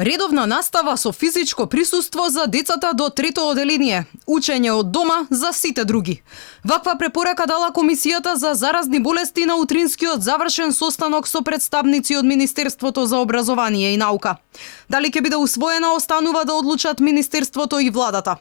Редовна настава со физичко присуство за децата до трето оделение. Учење од дома за сите други. Ваква препорака дала Комисијата за заразни болести на утринскиот завршен состанок со представници од Министерството за образование и наука. Дали ќе биде усвоена останува да одлучат Министерството и владата.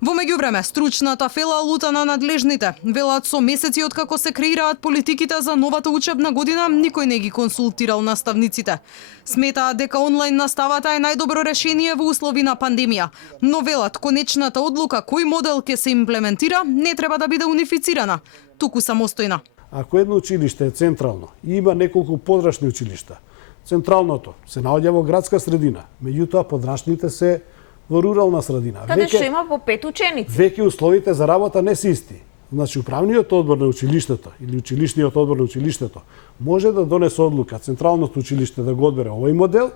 Во меѓувреме, стручната фела лута на надлежните. Велат со месеци откако се креираат политиките за новата учебна година, никој не ги консултирал наставниците. Сметаат дека онлайн наставата е најдобро решение во услови на пандемија, но велат конечната одлука кој модел ќе се имплементира не треба да биде унифицирана, туку самостојна. Ако едно училиште е централно и има неколку подрачни училишта, централното се наоѓа во градска средина, меѓутоа подрачните се во рурална средина. Каде што има по 5 ученици. Веќе условите за работа не се исти. Значи, управниот одбор на училиштето или училишниот одбор на училиштето може да донесе одлука централното училиште да го одбере овој модел,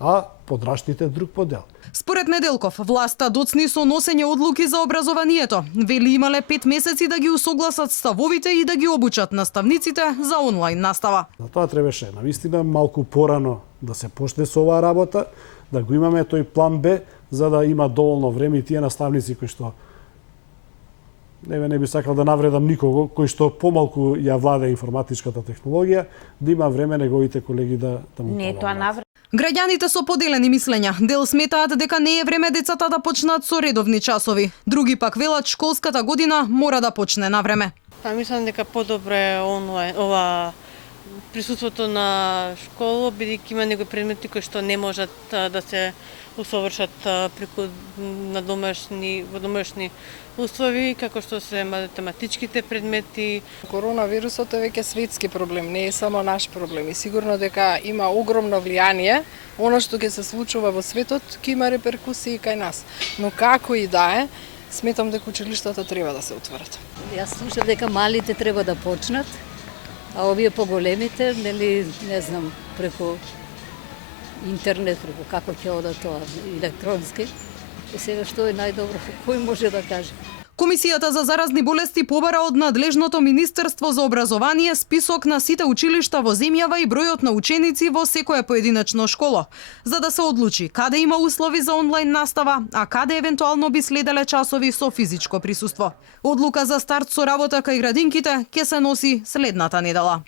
а подрачните друг модел. Според Неделков, власта доцни со носење одлуки за образованието. Вели имале 5 месеци да ги усогласат ставовите и да ги обучат наставниците за онлайн настава. Затоа требаше навистина малку порано да се почне со оваа работа, да го имаме тој план Б, за да има доволно време и тие наставници кои што не би сакал да навредам никого, кој што помалку ја владее информатичката технологија, да има време неговите колеги да му Не, тоа навреда. Граѓаните со поделени мислења. Дел сметаат дека не е време децата да почнат со редовни часови. Други пак велат школската година мора да почне на време. Мислам дека подобре онлайн ова присуството на школа, бидејќи има некои предмети кои што не можат да се усовршат преку во домашни услови, како што се математичките предмети. Коронавирусот е веќе светски проблем, не е само наш проблем. И сигурно дека има огромно влијание. Оно што ќе се случува во светот, ќе има реперкусии кај нас. Но како и да е, сметам дека училиштата треба да се отворат. Јас слушам дека малите треба да почнат, а овие поголемите, нели, не знам, преку интернет, преку како ќе одат тоа, електронски. И сега што е најдобро, кој може да каже? Комисијата за заразни болести побара од надлежното Министерство за образование список на сите училишта во земјава и бројот на ученици во секоја поединечно школа, за да се одлучи каде има услови за онлайн настава, а каде евентуално би следеле часови со физичко присуство. Одлука за старт со работа кај градинките ќе се носи следната недела.